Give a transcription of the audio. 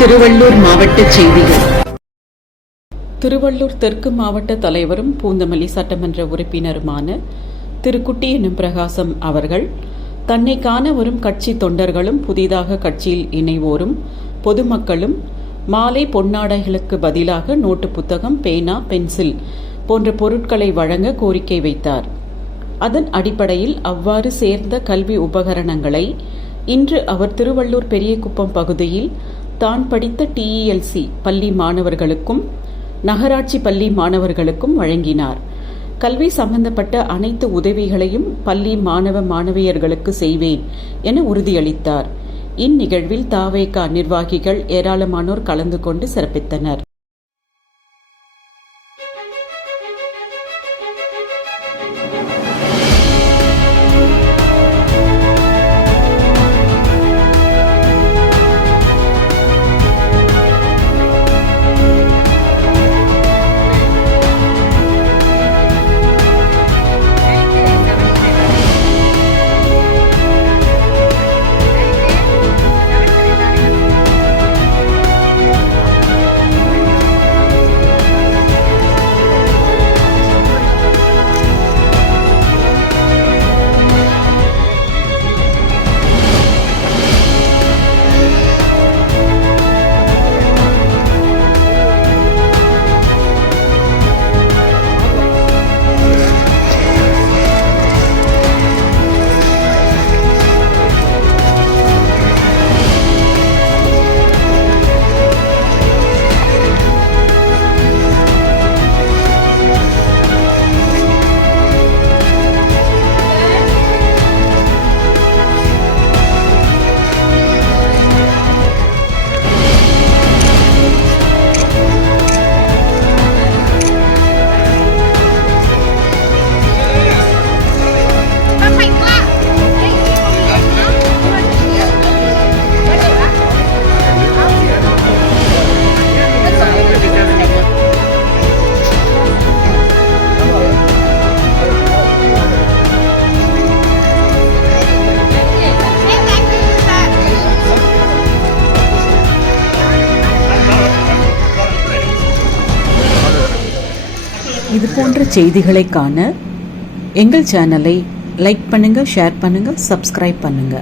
திருவள்ளூர் மாவட்ட செய்திகள். திருவள்ளூர் தெற்கு மாவட்ட தலைவரும் பூந்தமல்லி சட்டமன்ற உறுப்பினருமான திரு குட்டியென்னும் பிரகாசம் அவர்கள் தன்னை காண வரும் கட்சி தொண்டர்களும் புதிதாக கட்சியில் இணைவோரும் பொதுமக்களும் மாலை பொன்னாடைகளுக்கு பதிலாக நோட்டு புத்தகம், பேனா, பென்சில் போன்ற பொருட்களை வழங்க கோரிக்கை வைத்தார். அதன் அடிப்படையில் அவ்வாறு சேர்ந்த கல்வி உபகரணங்களை இன்று அவர் திருவள்ளூர் பெரியகுப்பம் பகுதியில் தான் படித்த TELC பள்ளி மாணவர்களுக்கும் நகராட்சி பள்ளி மாணவர்களுக்கும் வழங்கினார். கல்வி சம்பந்தப்பட்ட அனைத்து உதவிகளையும் பள்ளி மாணவ மாணவியர்களுக்கு செய்வேன் என உறுதியளித்தார். இந்நிகழ்வில் தாவேகா நிர்வாகிகள் ஏராளமானோர் கலந்து கொண்டு சிறப்பித்தனர். இது போன்ற செய்திகளை காண எங்கள் சேனலை லைக் பண்ணுங்க, ஷேர் பண்ணுங்க, சப்ஸ்கிரைப் பண்ணுங்க.